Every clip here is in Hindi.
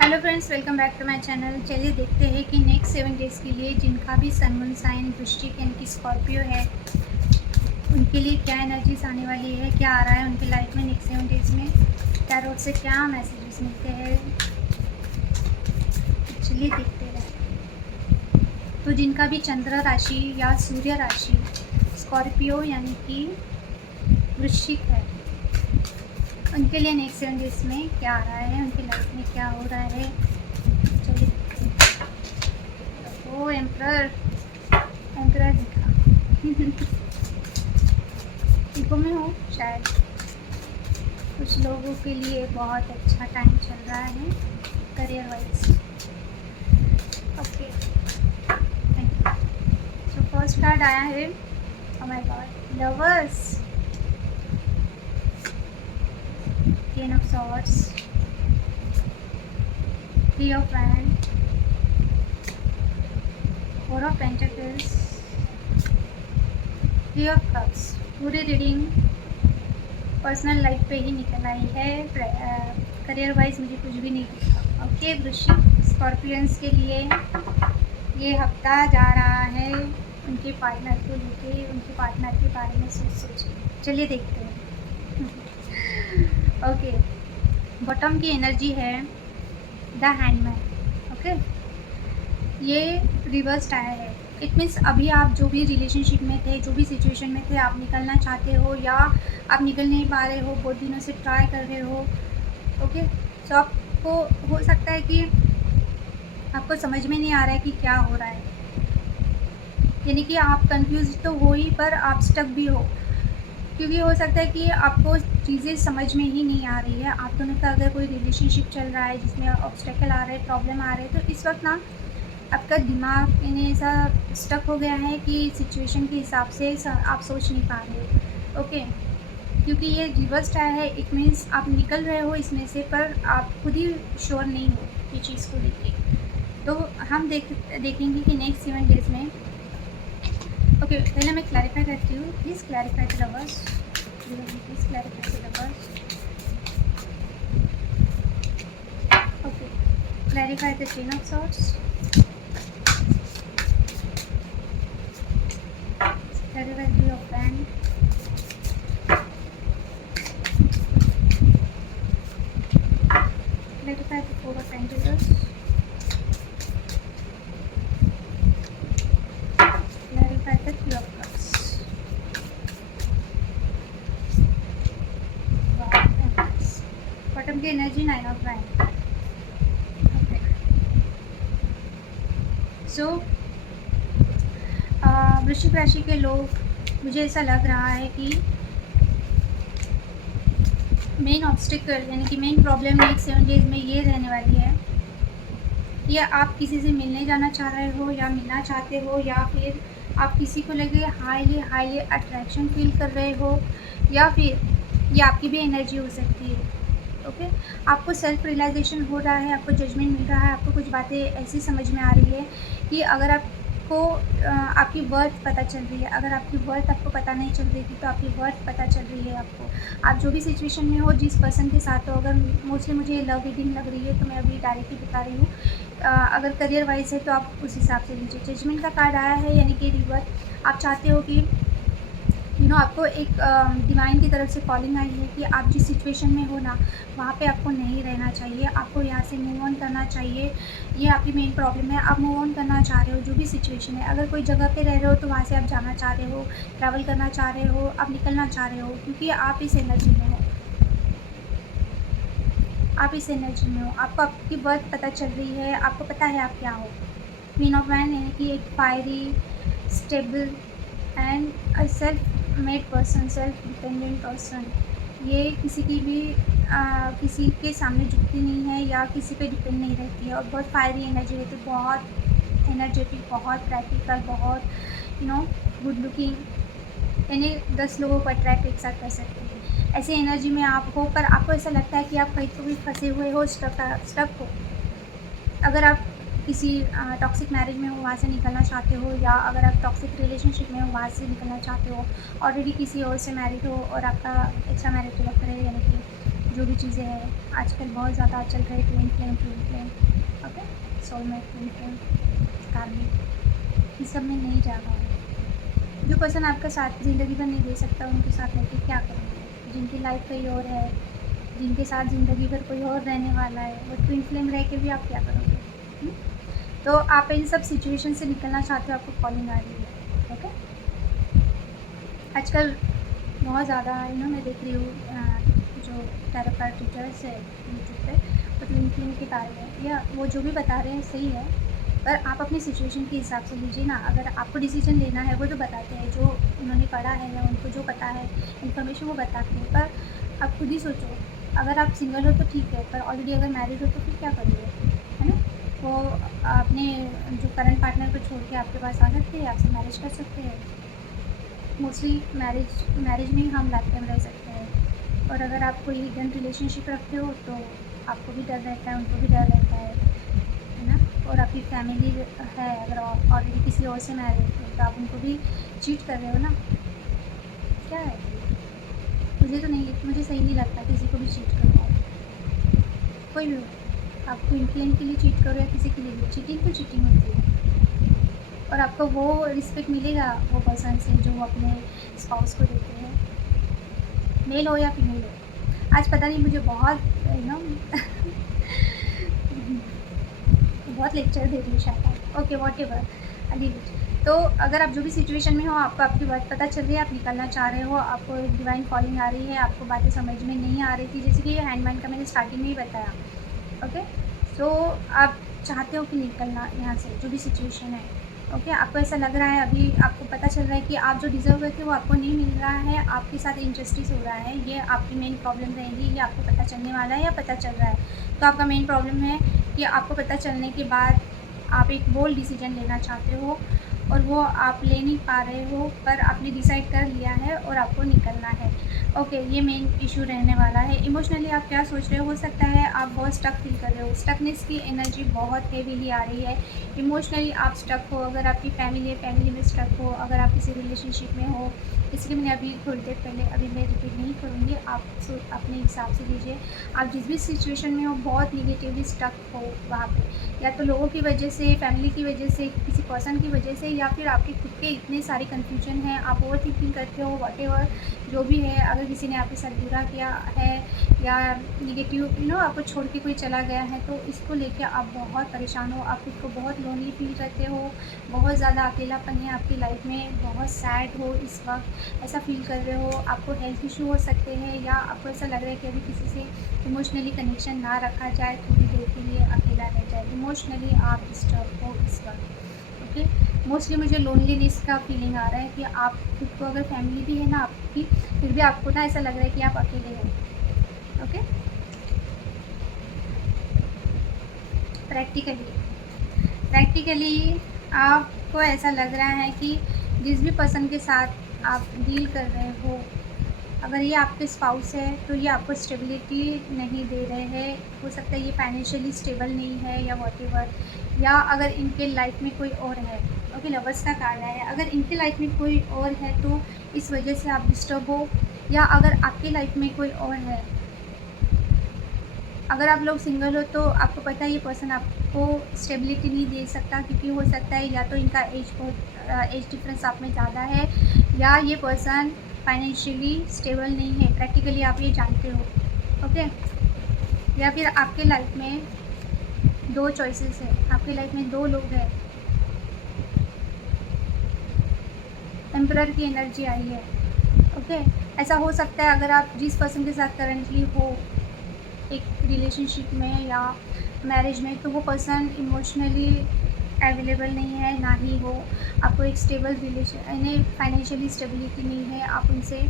Hello friends, welcome back to my channel. चलिए देखते हैं कि नेक्स्ट 7 डेज़ के लिए जिनका भी सन मून साइन वृश्चिक यानी कि स्कॉर्पियो है, उनके लिए क्या एनर्जीज आने वाली है, क्या आ रहा है उनके लाइफ में नेक्स्ट 7 डेज़ में, टैरोट से क्या मैसेजेस मिलते हैं। चलिए देखते हैं। तो जिनका भी चंद्र राशि या सूर्य राशि स्कॉर्पियो यानी कि वृश्चिक है, उनके लिए नेक्स्ट 7 डेज़ में क्या आ रहा है, उनकी लाइफ में क्या हो रहा है। चलिए देखते हैं। ओ एम्परर दिखा इको में हो शायद। कुछ लोगों के लिए बहुत अच्छा टाइम चल रहा है career wise. Okay, thank you. So first card आया है, oh my God, lovers, ten of swords, three of wand, four of pentacles, three of cups. पूरी रीडिंग पर्सनल लाइफ पे ही निकल आई है। करियर वाइज मुझे कुछ भी नहीं दिखा। ओके, वृश्चिक स्कॉर्पियंस के लिए ये हफ्ता जा रहा है उनके पार्टनर को लेके, उनके पार्टनर के बारे में सोच के। चलिए देखते हैं। ओके, बॉटम की एनर्जी है द हैंडमैन। ओके, ये रिवर्स्ड आया है। इट मीन्स अभी आप जो भी रिलेशनशिप में थे, जो भी सिचुएशन में थे, आप निकलना चाहते हो या आप निकल नहीं पा रहे हो, बहुत दिनों से ट्राई कर रहे हो। ओके, तो आपको हो सकता है कि आपको समझ में नहीं आ रहा है कि क्या हो रहा है, यानी कि आप कंफ्यूज तो हो ही, पर आप स्टक भी हो, क्योंकि हो सकता है कि आपको चीज़ें समझ में ही नहीं आ रही है। आप दोनों का अगर कोई रिलेशनशिप चल रहा है जिसमें ऑब्स्टेकल आ रहे हैं, प्रॉब्लम आ रहे हैं, तो इस वक्त ना आपका दिमाग यानी ऐसा स्टक हो गया है कि सिचुएशन के हिसाब से आप सोच नहीं पा रहे हो। ओके, क्योंकि ये रिवर्स्ड आया है, इट मीन्स आप निकल रहे हो इसमें से, पर आप खुद ही श्योर नहीं हो ये चीज़ को लेके। तो हम देखेंगे कि नेक्स्ट 7 डेज़ में। ओके, पहले मैं क्लैरिफाई करती हूँ। Please clarify the lovers, please clarify the lovers. Okay, clarify the ten of swords, clarify the offend, clarify the four of pentacles, clarify the three of cups. Wow, nice. Bottom की energy 9 of wands. Okay. So वृश्चिक राशि के लोग, मुझे ऐसा लग रहा है कि मेन ऑब्स्टिकल यानी कि मेन प्रॉब्लम नेक्स्ट 7 डेज में ये रहने वाली है कि आप किसी से मिलने जाना चाह रहे हो या मिलना चाहते हो, या फिर आप किसी को लेके हाईली अट्रैक्शन फील कर रहे हो, या फिर ये आपकी भी एनर्जी हो सकती है। ओके, आपको सेल्फ रियलाइजेशन हो रहा है, आपको जजमेंट मिल रहा है, आपको कुछ बातें ऐसी समझ में आ रही है कि अगर आपको आपकी वर्थ पता चल रही है। अगर आपकी वर्थ आपको पता नहीं चल रही थी तो आपकी वर्थ पता चल रही है आपको। आप जो भी सिचुएशन में हो, जिस पर्सन के साथ हो, अगर मोस्टली मुझे लव रीडिंग लग रही है तो मैं अभी डायरेक्टली बता रही हूँ। अगर करियर वाइज है तो आप उस हिसाब से लीजिए। जजमेंट का कार्ड आया है, यानी कि रिवर्स। आप चाहते हो कि आपको एक डिवाइन की तरफ से कॉलिंग आई है कि आप जिस सिचुएशन में हो ना, वहाँ पे आपको नहीं रहना चाहिए, आपको यहाँ से मूव ऑन करना चाहिए। ये आपकी मेन प्रॉब्लम है, आप मूव ऑन करना चाह रहे हो जो भी सिचुएशन है। अगर कोई जगह पे रह रहे हो तो वहाँ से आप जाना चाह रहे हो, ट्रैवल करना चाह रहे हो, आप निकलना चाह रहे हो, क्योंकि आप इस एनर्जी में हो, आप इस एनर्जी में हो। आपको आपकी वर्थ पता चल रही है, आपको पता है आप क्या हो। क्वीन ऑफ वैंड यानी कि एक fiery, stable and self made person, self dependent person. ये किसी की भी किसी के सामने झुकती नहीं है या किसी पे डिपेंड नहीं रहती है, और बहुत फायरी एनर्जी रहती है, बहुत एनर्जेटिक, बहुत प्रैक्टिकल, बहुत गुड लुकिंग, यानी 10 लोगों को अट्रैक्ट एक साथ कर सकते हैं। ऐसी एनर्जी में आप हो, पर आपको ऐसा लगता है कि आप कहीं तो भी फंसे हुए हो, स्टक हो। अगर आप किसी टॉक्सिक मैरिज में हो, वहाँ से निकलना चाहते हो, या अगर आप टॉक्सिक रिलेशनशिप में हो, वहाँ से निकलना चाहते हो, ऑलरेडी किसी और से मैरिड हो और आपका एक्स्ट्रा मैरिटल अफेयर है, यानी कि जो भी चीज़ें हैं आजकल बहुत ज़्यादा चल रही है, twin flame, okay, soulmate, twin flame, कार्मिक, इस सब में नहीं जा रहा है। जो पर्सन आपका साथ ज़िंदगी भर नहीं दे सकता उनके साथ रह के क्या करेंगे? जिनकी लाइफ कहीं और है, जिनके साथ ज़िंदगी भर कोई और रहने वाला है, वो ट्विन फ्लेम रह के भी आप क्या करोगे? हुँ? तो आप इन सब सिचुएशन से निकलना चाहते हो, आपको कॉलिंग आ रही है, ओके। आजकल बहुत ज़्यादा मैं देख रही हूँ जो टैरो कार्ड टीचर्स है यूट्यूब पे, वो ट्विन फ्लेम के बारे में या वो जो भी बता रहे हैं सही है, पर आप अपनी सिचुएशन के हिसाब से लीजिए ना। अगर आपको डिसीजन लेना है वो तो बताते हैं, जो उन्होंने पढ़ा है या उनको जो पता है इन्फॉर्मेशन वो बताते हैं, पर आप खुद ही सोचो। अगर आप सिंगल हो तो ठीक है, पर ऑलरेडी अगर मैरिड हो तो फिर क्या करोगे, है ना? वो अपने जो करंट पार्टनर को छोड़ के आपके पास आ सकते हैं, आपसे मैरिज कर सकते हैं। मोस्टली मैरिज में ही हम लाइफ टाइम रह सकते हैं। और अगर आप कोई हिडन रिलेशनशिप रखते हो तो आपको भी डर रहता है, उनको भी डर रहता है ना? और आपकी फैमिली है, अगर ऑलरेडी किसी और से मैरिड हो तो आप उनको भी चीट कर रहे हो ना? क्या है? मुझे सही नहीं लगता किसी को भी चीट करो आप। कोई भी हो, आप ट्विन फ्लेम के लिए चीट करो या किसी के लिए भी, चीटिंग तो चीटिंग होती है। और आपको वो रिस्पेक्ट मिलेगा वो पर्सन से जो वो अपने स्पाउस को देते हैं, मेल हो या फीमेल हो। आज पता नहीं मुझे बहुत बहुत लेक्चर दे रही हूँ शायद, ओके व्हाटएवर, लीव इट। तो अगर आप जो भी सिचुएशन में हो, आपको आपकी बात पता चल रही है, आप निकलना चाह रहे हो, आपको एक डिवाइन कॉलिंग आ रही है, आपको बातें समझ में नहीं आ रही थी, जैसे कि ये हैंडमैन का मैंने स्टार्टिंग में ही बताया, ओके। सो आप चाहते हो कि निकलना यहाँ से, जो भी सिचुएशन है, ओके। आपको ऐसा लग रहा है, अभी आपको पता चल रहा है कि आप जो डिज़र्व करते हो वो आपको नहीं मिल रहा है, आपके साथ इनजस्टिस हो रहा है, ये आपकी मेन प्रॉब्लम रहेगी, ये आपको पता चलने वाला है या पता चल रहा है। तो आपका मेन प्रॉब्लम है कि आपको पता चलने के बाद आप एक बोल्ड डिसीजन लेना चाहते हो और वो आप ले नहीं पा रहे हो, पर आपने डिसाइड कर लिया है और आपको निकलना है, ओके। ये मेन इशू रहने वाला है। इमोशनली आप क्या सोच रहे हो सकता है आप बहुत स्टक फील कर रहे हो, स्टकनेस की एनर्जी बहुत हेवीली आ रही है। इमोशनली आप स्टक हो, अगर आपकी फैमिली में स्टक हो, अगर आप किसी रिलेशनशिप में हो, इसलिए मैंने अभी थोड़ी देर पहले, अभी मैं रिपीट नहीं करूँगी, आप अपने हिसाब से लीजिए। आप जिस भी सिचुएशन में हो बहुत निगेटिवली स्टक हो वहाँ पे, या तो लोगों की वजह से, फैमिली की वजह से, किसी पर्सन की वजह से, या फिर आपके खुद के इतने सारे कन्फ्यूजन हैं, आप ओवर थिंकिंग करते हो, व्हाटएवर जो भी है। अगर किसी ने आपके साथ बुरा किया है या निगेटिव आपको छोड़ के कोई चला गया है, तो इसको लेके आप बहुत परेशान हो, आप खुद को बहुत लोनली फील करते हो, बहुत ज़्यादा अकेलापन है आपकी लाइफ में, बहुत सैड हो इस वक्त, ऐसा फील कर रहे हो। आपको हेल्थ इशू हो सकते हैं, या आपको ऐसा लग रहा है कि अभी किसी से इमोशनली कनेक्शन ना रखा जाए, थोड़ी देर के लिए अकेला रह जाए, इमोशनली आप डिस्टर्ब हो इस वक्त, ओके। मोस्टली मुझे लोनलीनेस का फीलिंग आ रहा है कि आप खुद को, अगर फैमिली भी है ना आपकी, फिर भी आपको ना ऐसा लग रहा है कि आप अकेले हो, ओके। प्रैक्टिकली आपको ऐसा लग रहा है कि जिस भी पर्सन के साथ आप डील कर रहे हो, अगर ये आपके स्पाउस है तो ये आपको स्टेबिलिटी नहीं दे रहे हैं। हो सकता है ये फाइनेंशियली स्टेबल नहीं है या व्हाटएवर, या अगर इनके लाइफ में कोई और है, ओके। लवर्स का कार्ड है, अगर इनके लाइफ में कोई और है तो इस वजह से आप डिस्टर्ब हो, या अगर आपके लाइफ में कोई और है, अगर आप लोग सिंगल हो तो आपको पता है ये पर्सन आपको स्टेबिलिटी नहीं दे सकता, क्योंकि हो सकता है या तो इनका एज डिफरेंस आप में ज़्यादा है, या ये पर्सन फाइनेंशियली स्टेबल नहीं है, प्रैक्टिकली आप ये जानते हो, ओके। या फिर आपके लाइफ में दो चॉइसेस है, आपके लाइफ में दो लोग हैं, एम्परर की एनर्जी आई है, ओके। ऐसा हो सकता है अगर आप जिस पर्सन के साथ करंटली हो एक रिलेशनशिप में या मैरिज में, तो वो पर्सन इमोशनली अवेलेबल नहीं है, ना ही वो आपको एक स्टेबल रिलेशन, यानी फाइनेंशियली स्टेबिलिटी नहीं है, आप उनसे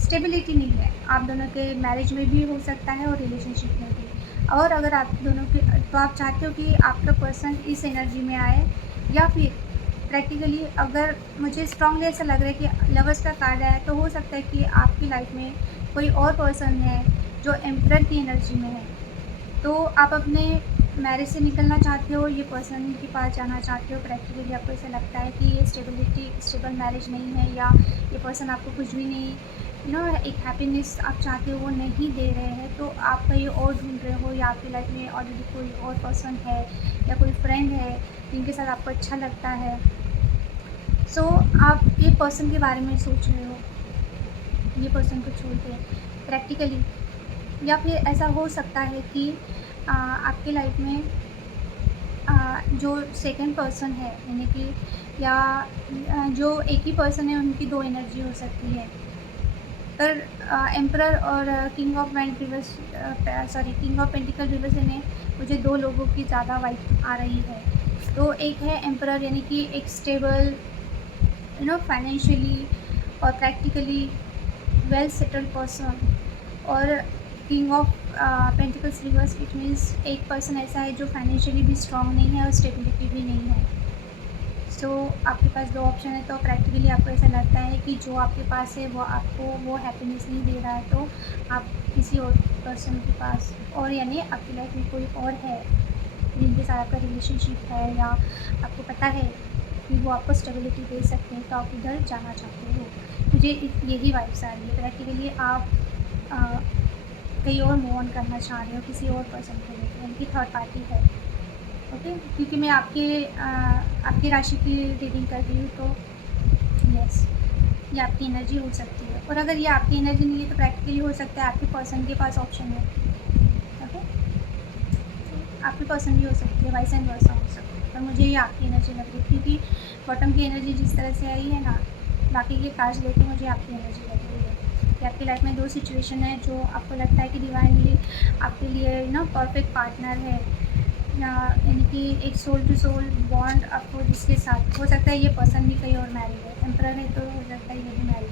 स्टेबिलिटी नहीं है। आप दोनों के मैरिज में भी हो सकता है और रिलेशनशिप में भी। और अगर आप दोनों के, तो आप चाहते हो कि आपका पर्सन इस एनर्जी में आए, या फिर प्रैक्टिकली अगर मुझे स्ट्रांगली ऐसा लग रहा है कि लवर्स का कार्ड है, तो हो सकता है कि आपकी लाइफ में कोई और पर्सन है जो एम्परर की एनर्जी में है। तो आप अपने मैरिज से निकलना चाहते हो, ये पर्सन के पास जाना चाहते हो, प्रैक्टिकली आपको ऐसा लगता है कि ये स्टेबल मैरिज नहीं है, या ये पर्सन आपको कुछ भी नहीं एक हैप्पीनेस आप चाहते हो वो नहीं दे रहे हैं, तो आप कहीं और ढूंढ रहे हो, या आपकी लाइफ में ऑलरेडी कोई और पर्सन है या कोई फ्रेंड है जिनके साथ आपको अच्छा लगता है। सो आप ये पर्सन के बारे में सोच रहे हो, ये पर्सन को छोड़ के प्रैक्टिकली। या फिर ऐसा हो सकता है कि आपके लाइफ में जो सेकंड पर्सन है, यानी कि या जो एक ही पर्सन है उनकी दो एनर्जी हो सकती है। पर एम्परर और किंग ऑफ पेंटिकल रिवर्स में मुझे दो लोगों की ज़्यादा वाइब आ रही है। तो एक है एम्परर, यानी कि एक स्टेबल फाइनेंशियली और प्रैक्टिकली वेल सेटल्ड पर्सन, और king of pentacles reverse it means एक पर्सन ऐसा है जो फाइनेंशियली भी स्ट्रांग नहीं है और स्टेबिलिटी भी नहीं है। सो आपके पास दो ऑप्शन है, तो प्रैक्टिकली आपको ऐसा लगता है कि जो आपके पास है वो आपको वो हैप्पीनेस नहीं दे रहा है, तो आप किसी और पर्सन के पास, और यानी आपकी लाइफ में कोई और है जिनके साथ आपका रिलेशनशिप है, या आपको पता है कि वो आपको स्टेबिलिटी दे सकते हैं, तो आप उधर जाना चाहते हो। मुझे यही वाइब्स आ रही है। प्रैक्टिकली आप कहीं और मूव ऑन करना चाह रहे हो किसी और पर्सन को लेकर, यानी कि थर्ड पार्टी है। ओके, क्योंकि मैं आपकी राशि की रीडिंग कर रही हूँ, तो यस, ये आपकी एनर्जी हो सकती है। और अगर ये आपकी एनर्जी नहीं है तो प्रैक्टिकली हो सकता है आपके पर्सन के पास ऑप्शन है। ओके, आपके पर्सन भी हो सकती है, वाइस एंड वर्सा हो सकता है, पर मुझे ये आपकी एनर्जी लग रही है, क्योंकि बॉटम की एनर्जी जिस तरह से आई है ना, बाकी के कार्ड्स लेके मुझे आपकी एनर्जी लग रही है कि आपकी लाइफ में दो सिचुएशन है जो आपको लगता है कि डिवाइनली आपके लिए परफेक्ट पार्टनर है, यानी कि एक सोल टू सोल बॉन्ड आपको जिसके साथ हो सकता है ये पर्सन भी कहीं और मैरिड है, एम्परर है तो हो सकता है ये भी मैरिड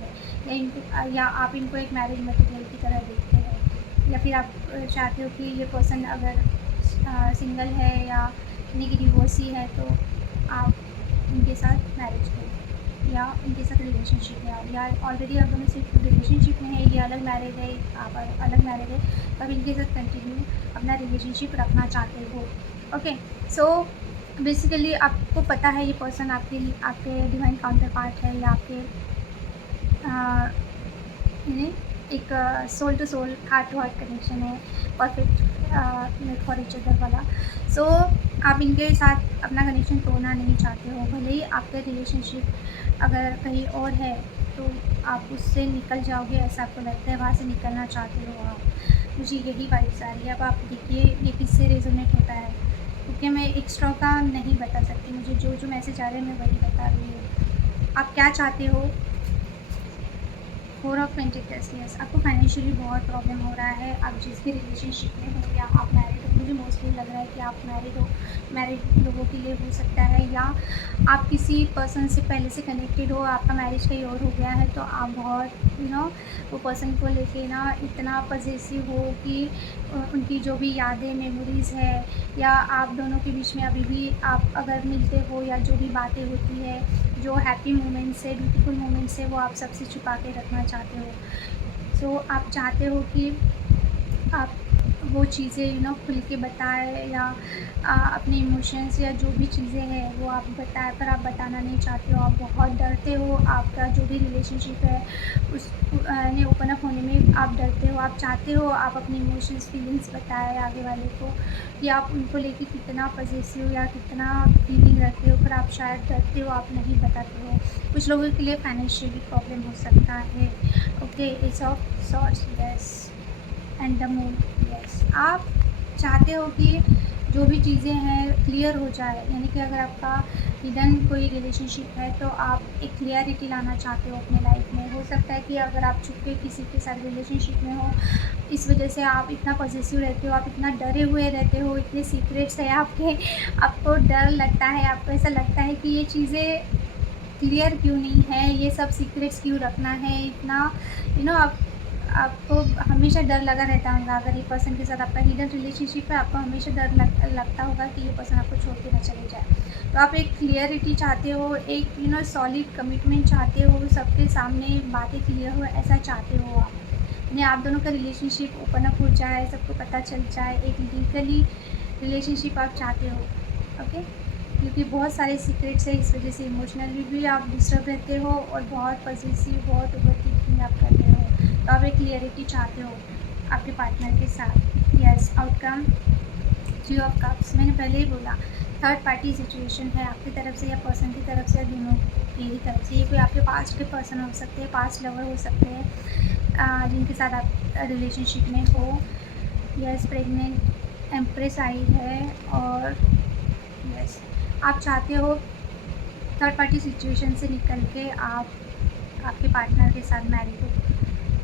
है, या आप इनको एक मैरिज मटेरियल की तरह देखते हैं, या फिर आप चाहते हो कि ये पर्सन अगर सिंगल है या यानी कि डिवोर्सी है तो आप उनके साथ मैरिज करें, या उनके साथ रिलेशनशिप है, या ऑलरेडी आप दोनों सिर्फ रिलेशनशिप में है, ये अलग मैरिड है, आप अलग मैरिड है, तब इनके साथ कंटिन्यू अपना रिलेशनशिप रखना चाहते हो। ओके, सो बेसिकली आपको पता है ये पर्सन आपके डिवाइन काउंटर पार्ट है, या आपके एक soul to soul heart to heart connection है, perfect made for each other वाला। सो आप इनके साथ अपना कनेक्शन तोड़ना नहीं चाहते हो, भले ही आपका रिलेशनशिप अगर कहीं और है तो आप उससे निकल जाओगे, ऐसा आपको लगता है, वहाँ से निकलना चाहते हो आप। मुझे यही वाइब्स आ रही है। अब आप देखिए ये किससे रेजोनेट होता है, क्योंकि मैं एक्स्ट्रा का नहीं बता सकती, मुझे जो मैसेज आ रहे हैं मैं वही बता रही हूँ। आप क्या चाहते हो? 4 ऑफ पेंटिकल्स, यस, आपको फाइनेंशियली बहुत प्रॉब्लम हो रहा है, आप जिस भी रिलेशनशिप में हो, या आप मैरिड हो, मुझे मोस्टली लग रहा है कि आप मैरिड हो, मैरिड लोगों के लिए हो सकता है, या आप किसी पर्सन से पहले से कनेक्टेड हो, आपका मैरिज कहीं और हो गया है, तो आप बहुत वो पर्सन को लेके इतना पॉजेसिव हो कि उनकी जो भी यादें मेमोरीज़ है, या आप दोनों के बीच में अभी भी आप अगर मिलते हो, या जो भी बातें होती है, जो हैप्पी मोमेंट्स है, ब्यूटीफुल मोमेंट्स है, वो आप सबसे छुपा के रखना चाहते हो। सो आप चाहते हो कि आप वो चीज़ें खुल के बताएं, या अपने इमोशंस या जो भी चीज़ें हैं वो आप बताएं, पर आप बताना नहीं चाहते हो, आप बहुत डरते हो, आपका जो भी रिलेशनशिप है उस ने ओपन अप होने में आप डरते हो, आप चाहते हो आप अपनी इमोशंस फीलिंग्स बताएं आगे वाले को, या आप उनको लेके कितना पॉजेसिव या कितना फीलिंग रखते हो, पर आप शायद डरते हो, आप नहीं बताते हो। कुछ लोगों के लिए फाइनेंशियली प्रॉब्लम हो सकता है। Okay, S of swords, yes, and the moon, yes, आप चाहते हो कि जो भी चीज़ें हैं क्लियर हो जाए, यानी कि अगर आपका हिडन कोई रिलेशनशिप है तो आप एक क्लियरिटी लाना चाहते हो अपने लाइफ में। हो सकता है कि अगर आप छुप के किसी के साथ रिलेशनशिप में हो, इस वजह से आप इतना पॉजेसिव रहते हो, आप इतना डरे हुए रहते हो, इतने सीक्रेट्स है आपके, आपको डर लगता है, आपको ऐसा लगता है कि ये चीज़ें क्लियर क्यों नहीं है, ये सब सीक्रेट्स क्यों रखना है, इतना आपको हमेशा डर लगा रहता होगा। अगर ये पर्सन के साथ आपका हिडन रिलेशनशिप है, आपको हमेशा डर लगता होगा कि ये पर्सन आपको छोड़ के ना चले जाए। तो आप एक क्लियरिटी चाहते हो, एक सॉलिड कमिटमेंट चाहते हो, सबके सामने बातें क्लियर हो, ऐसा चाहते हो आप। यानी आप दोनों का रिलेशनशिप ओपन अप हो जाए, सबको पता चल जाए, एक लीगली रिलेशनशिप आप चाहते हो, ओके। क्योंकि बहुत सारे सीक्रेट्स हैं, इस वजह से इमोशनली भी आप डिस्टर्ब रहते हो और बहुत पॉसेसिव, बहुत ओवरथिंकिंग आप करते हो। तो आप एक क्लियरिटी चाहते हो आपके पार्टनर के साथ। यस, आउटकम 3 ऑफ कप्स, मैंने पहले ही बोला थर्ड पार्टी सिचुएशन है आपकी तरफ से या पर्सन की तरफ से, या दोनों की ही तरफ से। ये कोई आपके पास्ट के पर्सन हो सकते हैं, पास्ट लवर हो सकते हैं जिनके साथ आप रिलेशनशिप में हो। यस, प्रेग्नेंट एम्प्रेस आई है और यस आप चाहते हो थर्ड पार्टी सिचुएशन से निकल के आप आपके पार्टनर के साथ मैरिड हो,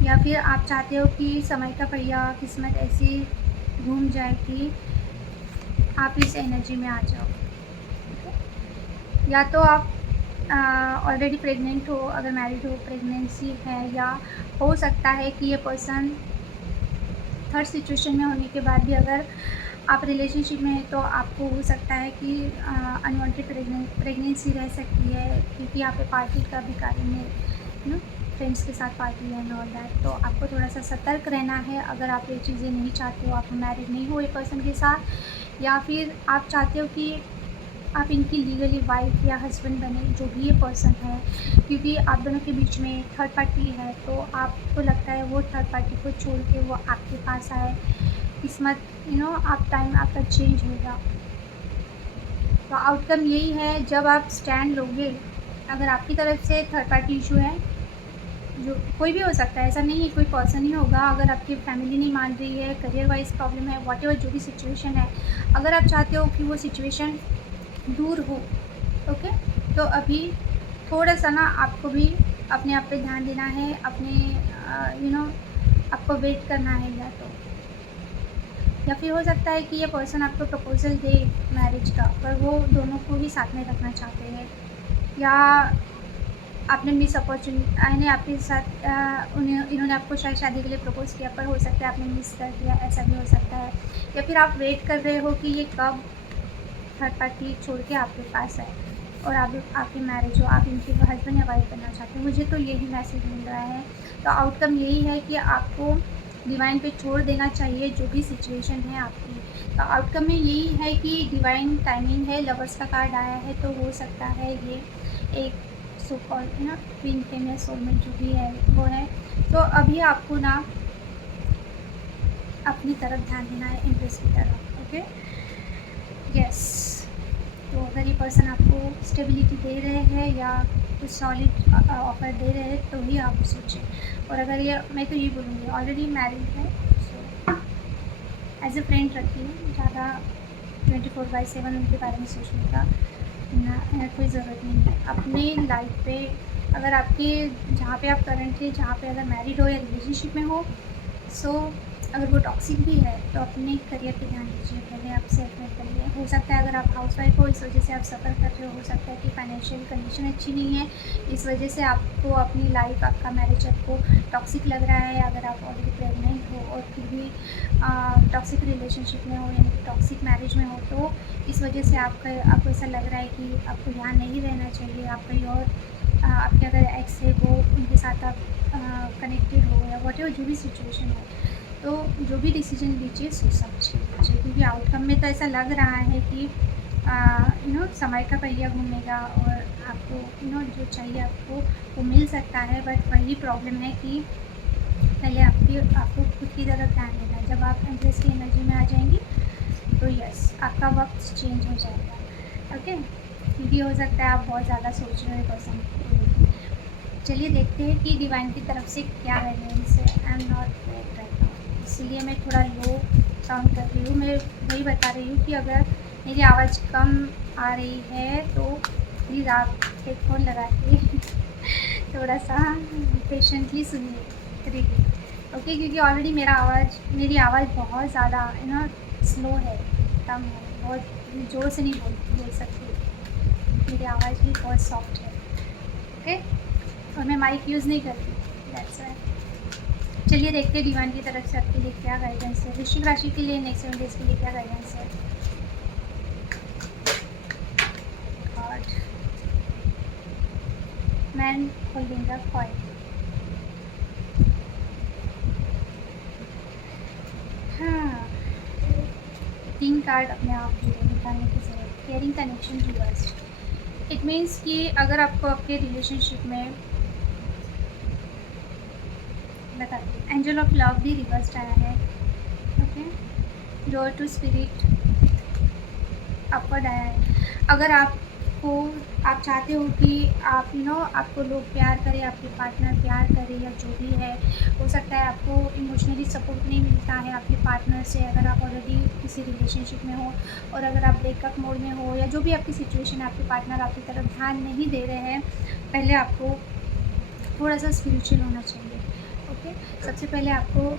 या फिर आप चाहते हो कि समय का पहिया किस्मत ऐसी घूम जाए कि आप इस एनर्जी में आ जाओ। या तो आप ऑलरेडी प्रेग्नेंट हो, अगर मैरिड हो, प्रेगनेंसी है, या हो सकता है कि ये पर्सन थर्ड सिचुएशन में होने के बाद भी अगर आप रिलेशनशिप में हैं तो आपको हो सकता है कि अनवांटेड प्रेगनेंसी रह सकती है, क्योंकि यहाँ पे पार्टी का भी कारण है, फ्रेंड्स के साथ पार्टी है एंड ऑल दैट। तो आपको थोड़ा सा सतर्क रहना है अगर आप ये चीज़ें नहीं चाहते हो, आप मैरिड नहीं हो एक पर्सन के साथ, या फिर आप चाहते हो कि आप इनकी लीगली वाइफ या हस्बैंड बने, जो भी ये पर्सन है, क्योंकि आप दोनों के बीच में थर्ड पार्टी है। तो आपको लगता है वो थर्ड पार्टी को छोड़ के वो आपके पास आए, किस्मत आप टाइम आपका चेंज होगा। तो आउटकम यही है, जब आप स्टैंड लोगे, अगर आपकी तरफ से थर्ड पार्टी इशू है, जो कोई भी हो सकता है, ऐसा नहीं है कोई पर्सन ही होगा, अगर आपकी फैमिली नहीं मान रही है, करियर वाइज प्रॉब्लम है, वॉटेवर जो भी सिचुएशन है, अगर आप चाहते हो कि वो सिचुएशन दूर हो, ओके, तो अभी थोड़ा सा ना आपको भी अपने आप पे ध्यान देना है, अपने आपको वेट करना है, या फिर हो सकता है कि ये पर्सन आपको प्रपोजल दे मैरिज का, पर वो दोनों को ही साथ में रखना चाहते हैं, या आपने मिस अपॉर्चुनिटी यानी आपके साथ इन्होंने आपको शायद शादी के लिए प्रपोज़ किया, पर हो सकता है आपने मिस कर दिया, ऐसा भी हो सकता है। या फिर आप वेट कर रहे हो कि ये कब थर्ड पार्टी छोड़ के आपके पास आए और आपकी मैरिज हो, आप इनके हस्बैंड या वाइफ बनना चाहते हो। मुझे तो यही मैसेज मिल रहा है। तो आउटकम यही है कि आपको डिवाइन पे छोड़ देना चाहिए जो भी सिचुएशन है आपकी। तो आउटकम में यही है कि डिवाइन टाइमिंग है, लवर्स का कार्ड आया है, तो हो सकता है ये एक सो कॉल ट्विन फ्लेम या सोलमेट जो भी है वो है। तो अभी आपको ना अपनी तरफ ध्यान देना है, इंटरेस्ट की तरफ, ओके। यस, तो अगर ये पर्सन आपको स्टेबिलिटी दे रहे हैं या कुछ सॉलिड ऑफर दे रहे हैं तो ही आप सोचें। और अगर ये, मैं तो ये बोलूँगी ऑलरेडी मैरिड है, सो एज ए फ्रेंड रखिए, ज़्यादा 24/7 उनके बारे में सोचने का ना कोई ज़रूरत नहीं है। अपने लाइफ पे अगर आपके जहाँ पे आप करंटली जहाँ पे अगर मैरिड हो या रिलेशनशिप में हो, सो अगर वो टॉक्सिक भी है तो अपने करियर पे ध्यान दीजिए, पहले आप सेल्फ मेड करिए। हो सकता है अगर आप हाउसवाइफ हो इस वजह से आप सफ़र कर रहे हो सकता है कि फाइनेंशियल कंडीशन अच्छी नहीं है, इस वजह से आपको अपनी लाइफ, आपका मैरिज आपको टॉक्सिक लग रहा है। अगर आप ऑलरेडी प्रेग्नेंट हो और फिर भी टॉक्सिक रिलेशनशिप में हो यानी कि टॉक्सिक मैरिज में हो, तो इस वजह से आपको ऐसा लग रहा है कि आपको यहाँ नहीं रहना चाहिए, आप कहीं और आपके अगर एक्स है वो उनके साथ आप कनेक्टेड हो, या वॉटेवर जो भी सिचुएशन हो, तो जो भी डिसीजन लीजिए सोच समझ के लीजिए, क्योंकि आउटकम में तो ऐसा लग रहा है कि समय का पहिया घूमेगा और आपको जो चाहिए आपको वो मिल सकता है। बट वही प्रॉब्लम है कि पहले आपको खुद की तरफ ध्यान देना है। जब आप एम्प्रेस की एनर्जी में आ जाएंगी तो यस, आपका वक्त चेंज हो जाएगा, ओके। क्योंकि हो सकता है आप बहुत ज़्यादा सोच रहे हो पर्सन को। चलिए देखते हैं कि डिवाइन की तरफ से क्या गाइडेंस है। I am not right now, इसलिए मैं थोड़ा लो साउंड कर रही हूँ। मैं वही बता रही हूँ कि अगर मेरी आवाज़ कम आ रही है तो प्लीज़ आप हेडफोन लगा के थोड़ा सा पेशेंटली सुनिए, करिए, ओके। क्योंकि ऑलरेडी मेरी आवाज़ बहुत ज़्यादा स्लो है, कम है, बहुत ज़ोर से नहीं बोल सकती। मेरी आवाज़ भी बहुत सॉफ्ट है, ओके। और मैं माइक यूज़ नहीं करती, दैट्स व्हाई। चलिए देखते हैं डिवाइन की तरफ से आपके लिए क्या गाइडेंस है। वृश्चिक राशि के लिए नेक्स्ट 7 डेज़ के लिए क्या गाइडेंस है। God, man holding the coin, हाँ, 3 कार्ड अपने आप ढूँढे निकालने की ज़रूरत। Caring connection reversed, it means कि अगर आपको आपके रिलेशनशिप में बताती हूँ, एंजल ऑफ लव भी रिवर्स्ड आया है। Okay, door to spirit upward आया है। अगर आप चाहते हो कि आप आपको लोग प्यार करें, आपके पार्टनर प्यार करे या जो भी है, हो सकता है आपको इमोशनली सपोर्ट नहीं मिलता है आपके पार्टनर से अगर आप ऑलरेडी किसी रिलेशनशिप में हो, और अगर आप ब्रेकअप मोड में हो या जो भी आपकी सिचुएशन है, आपके पार्टनर आपकी तरफ ध्यान नहीं दे रहे हैं, पहले आपको थोड़ा सा स्पिरिचुअल होना चाहिए। ओके, सबसे पहले आपको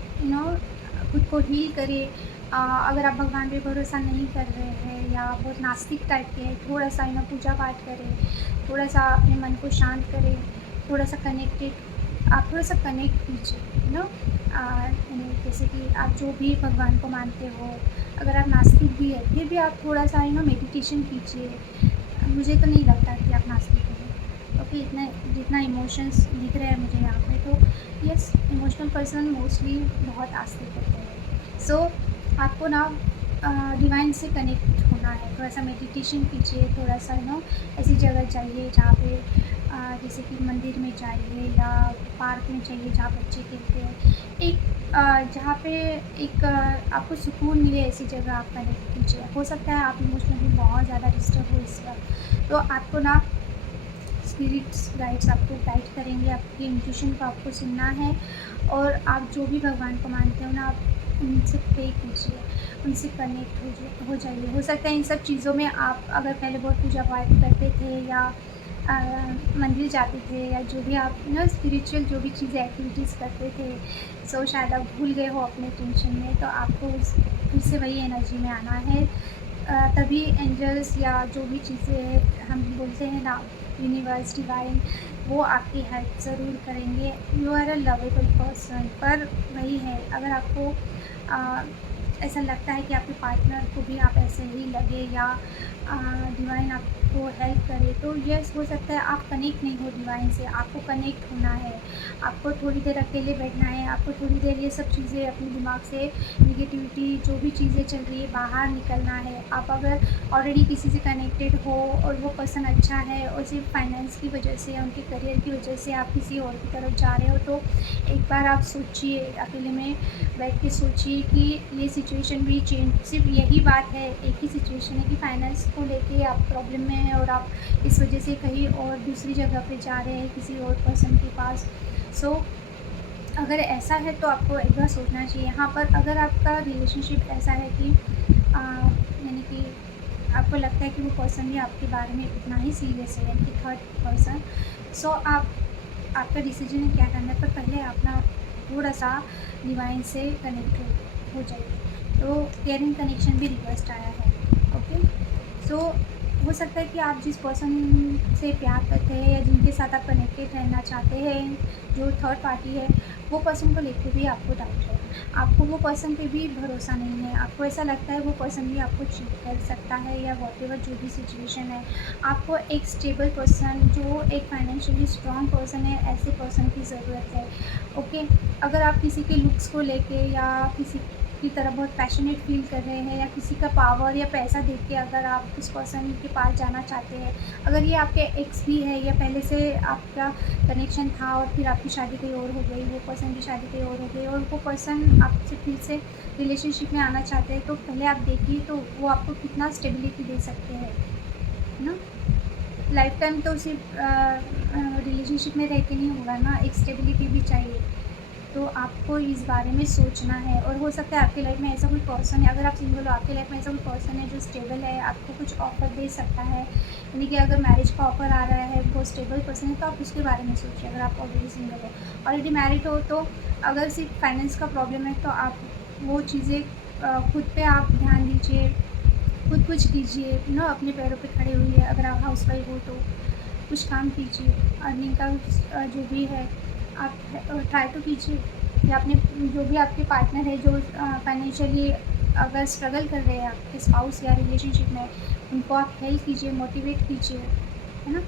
खुद को हील करिए। अगर आप भगवान पे भरोसा नहीं कर रहे हैं या बहुत नास्तिक टाइप के हैं, थोड़ा सा पूजा पाठ करें, थोड़ा सा अपने मन को शांत करें, थोड़ा सा कनेक्टेड, आप थोड़ा सा कनेक्ट कीजिए जैसे कि आप जो भी भगवान को मानते हो, अगर आप नास्तिक भी है फिर भी आप थोड़ा सा मेडिटेशन कीजिए। मुझे तो नहीं लगता कि आप नास्तिक हो। ओके, इतना जितना इमोशंस दिख रहे हैं मुझे यहाँ पे, तो यस, इमोशनल पर्सन मोस्टली बहुत आस्तिक होते हैं। सो आपको ना डिवाइन से कनेक्ट होना है, थोड़ा सा मेडिटेशन कीजिए, थोड़ा सा ऐसी जगह जाइए जहाँ पे जैसे कि मंदिर में जाइए या पार्क में जाइए जहाँ बच्चे खेलते हैं, एक जहाँ पे एक आपको सुकून मिले, ऐसी जगह आप कनेक्ट कीजिए। हो सकता है आप इमोशनली बहुत ज़्यादा डिस्टर्ब हो इस वक्त, तो आपको ना स्पिरिट्स गाइड्स आपको गाइड करेंगे, आपकी इंट्यूशन को आपको सुनना है, और आप जो भी भगवान को मानते हो ना, आप उनसे प्रे कीजिए, उनसे कनेक्ट हो जाइए। हो सकता है इन सब चीज़ों में आप अगर पहले बहुत पूजा पाठ करते थे या मंदिर जाते थे या जो भी आप स्पिरिचुअल जो भी चीज़ें एक्टिविटीज़ करते थे, सो शायद आप भूल गए हो अपने टेंशन में, तो आपको फिर से वही एनर्जी में आना है। तभी एंजल्स या जो भी चीज़ें हम बोलते हैं ना, यूनिवर्स, डिवाइन, वो आपकी हेल्प ज़रूर करेंगे। You are a lovable person, पर वही है, अगर आपको ऐसा लगता है कि आपके पार्टनर को भी आप ऐसे ही लगे या डिवाइन आपको हेल्प करे, तो यस, हो सकता है आप कनेक्ट नहीं हो डिवाइन से, आपको कनेक्ट होना है। आपको थोड़ी देर अकेले बैठना है, आपको थोड़ी देर ये सब चीज़ें अपने दिमाग से, नेगेटिविटी जो भी चीज़ें चल रही है, बाहर निकलना है। आप अगर ऑलरेडी किसी से कनेक्टेड हो और वो पर्सन अच्छा है और सिर्फ फाइनेंस की वजह से या उनके करियर की वजह से आप किसी और की तरफ जा रहे हो, तो एक बार आप सोचिए, अकेले में बैठ के सोचिए कि ये सिचुएशन भी चेंज, सिर्फ यही बात है, एक ही सिचुएशन है कि फाइनेंस को लेके आप प्रॉब्लम में हैं और आप इस वजह से कहीं और दूसरी जगह पे जा रहे हैं किसी और पर्सन के पास। सो अगर ऐसा है तो आपको एक बार सोचना चाहिए। यहाँ पर अगर आपका रिलेशनशिप ऐसा है कि यानी कि आपको लगता है कि वो पर्सन भी आपके बारे में उतना ही सीरियस है, यानी कि थर्ड पर्सन, सो आपका डिसीजन है क्या करना है, पर पहले अपना थोड़ा सा डिवाइन से कनेक्ट हो जाइए। तो केयरिंग कनेक्शन भी रिक्वेस्ट आया है। ओके, सो हो सकता है कि आप जिस पर्सन से प्यार करते हैं या जिनके साथ आप कनेक्टेड रहना चाहते हैं, जो थर्ड पार्टी है, वो पर्सन को लेकर भी आपको डाउट है, आपको वो पर्सन पे भी भरोसा नहीं है, आपको ऐसा लगता है वो पर्सन भी आपको चीट कर सकता है या वॉटेवर जो भी सिचुएशन है। आपको एक स्टेबल पर्सन, जो एक फाइनेंशियली स्ट्रॉन्ग पर्सन है, ऐसे पर्सन की ज़रूरत है। ओके, अगर आप किसी के लुक्स को लेके या किसी की तरह बहुत पैशनेट फील कर रहे हैं या किसी का पावर या पैसा देख के अगर आप उस पर्सन के पास जाना चाहते हैं, अगर ये आपके एक्स भी है या पहले से आपका कनेक्शन था और फिर आपकी शादी कहीं और हो गई, वो पर्सन की शादी कहीं और हो गई और वो पर्सन आपसे फिर से रिलेशनशिप में आना चाहते हैं, तो पहले आप देखिए तो वो आपको कितना स्टेबिलिटी दे सकते हैं, है ना। लाइफ टाइम तो सिर्फ रिलेशनशिप में रह के नहीं होगा ना, एक स्टेबिलिटी भी चाहिए। तो आपको इस बारे में सोचना है, और हो सकता है आपकी लाइफ में ऐसा कोई पर्सन है, अगर आप सिंगल हो, आपकी लाइफ में ऐसा कोई पर्सन है जो स्टेबल है, आपको कुछ ऑफ़र दे सकता है, यानी कि अगर मैरिज का ऑफ़र आ रहा है, वो स्टेबल पर्सन है, तो आप उसके बारे में सोचिए। अगर आप ऑलरेडी सिंगल हो, ऑलरेडी मैरिड हो, तो अगर सिर्फ फाइनेंस का प्रॉब्लम है, तो आप वो चीज़ें खुद पे आप ध्यान दीजिए, खुद कुछ कीजिए, अपने पैरों पे खड़े हुई है। अगर आप हाउस वाइफ हो तो कुछ काम कीजिए, अर्निंग का जो भी है आप ट्राई तो कीजिए, या अपने जो भी आपके पार्टनर है जो फाइनेंशियली अगर स्ट्रगल कर रहे हैं आपके स्पाउस या रिलेशनशिप में, उनको आप हेल्प कीजिए, मोटिवेट कीजिए, है ना।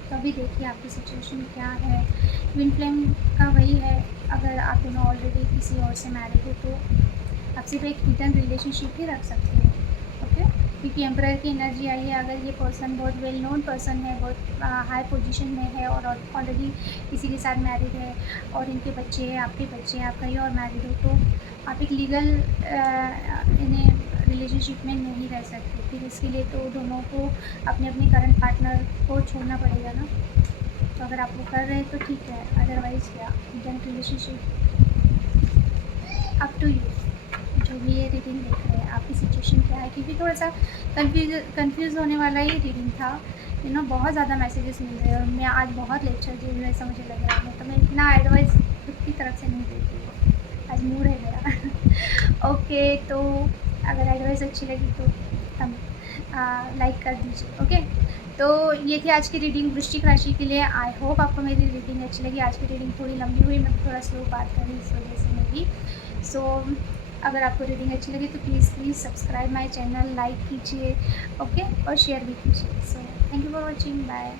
तो अभी देखिए आपकी सिचुएशन क्या है। ट्विन फ्लेम का वही है, अगर आप दोनों ऑलरेडी किसी और से मैरिड हो तो आप सिर्फ एक हिडन रिलेशनशिप ही रख सकते हो। ओके, क्योंकि एम्परर की एनर्जी आई है। अगर ये पर्सन बहुत वेल नोन पर्सन है, बहुत हाई पोजीशन में है और ऑलरेडी किसी के साथ मैरिड है और इनके बच्चे हैं, आपके बच्चे हैं, आप कहीं और मैरिड हो, तो आप एक लीगल इन्हें रिलेशनशिप में नहीं रह सकते। फिर इसके लिए तो दोनों को अपने अपने करंट पार्टनर को छोड़ना पड़ेगा ना। तो अगर आप वो कर रहे हैं तो ठीक है, अदरवाइज़ क्या, hidden relationship up to you. जो भी ये रीडिंग देख रहे हैं, आपकी सिचुएशन क्या है, क्योंकि थोड़ा सा कंफ्यूज होने वाला ही रीडिंग था। बहुत ज़्यादा मैसेजेस मिल रहे हैं और मैं आज बहुत लेक्चर दे रही हूँ ऐसा मुझे लग रहा है। तो मैं इतना एडवाइस खुद की तरफ से नहीं देती हूँ, आज मूड है मेरा। ओके, तो अगर एडवाइस अच्छी लगी तो हम लाइक कर दीजिए। ओके, तो ये थी आज की रीडिंग वृश्चिक राशि के लिए। आई होप आपको मेरी रीडिंग अच्छी लगी। आज की रीडिंग थोड़ी लंबी हुई, मैं थोड़ा स्लो बात कर रही इस वजह से मेरी। सो अगर आपको रीडिंग अच्छी लगी तो please subscribe my channel, like कीजिए, ओके, और शेयर भी कीजिए। So thank you for watching, bye.